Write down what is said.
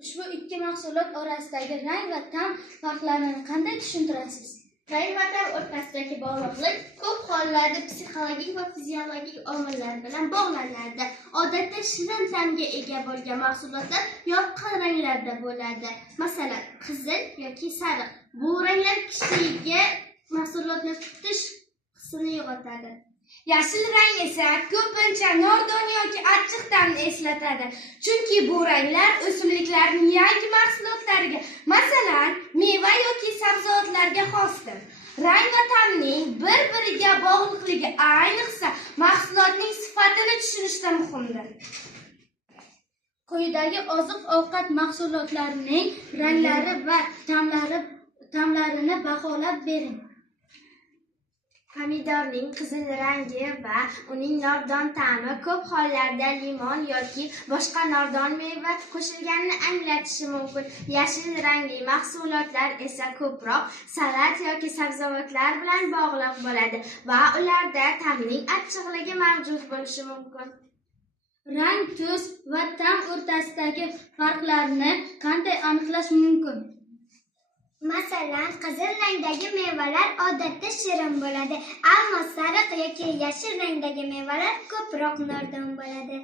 Ushbu ikki mahsulot orasidagi rang va ta'm farqlarini qanday tushuntirasiz? Rang va ta'm o'rtasidagi bog'liqlik ko'p hollarda psixologik va fiziologik omillar bilan bog'lanadi. Odatda shirin ta'mga ega bo'lgan mahsulotlar yorqin ranglarda bo'ladi. Masalan, qizil yoki sariq. Bu ranglar kishiga mahsulotni tutish hissini uyg'otadi. Yashil rang esa ko'pincha nordon yoki achchiq ta'mni eslatadi. Chunki bu ranglar o'simliklarning yangi mahsulotlariga, masalan, meva yoki sabzavotlarga xosdir. Rang va ta'mning bir-biriga bog'liqligi ayniqsa mahsulotning sifatini tushunishda muhimdir. Quyidagi oziq-ovqat mahsulotlarining ranglari va ta'mlarini baholab bering. Pomidorning qizil rangi va uning nordon ta'mi ko'p hollarda limon yoki boshqa nordon meva qo'shilganini anglatishi mumkin. Yashil rangli mahsulotlar esa ko'proq salat yoki sabzavotlar bilan bog'liq bo'ladi va ularda ta'mning achchiqligi mavjud bo'lishi mumkin. Rang, tus va ta'm o'rtasidagi farqlarni qanday aniqlash mumkin? Masalan, qizil rangdagi mevalar odatda shirin bo'ladi, ammo sariq yoki yashil rangdagi mevalar ko'proq nordon bo'ladi.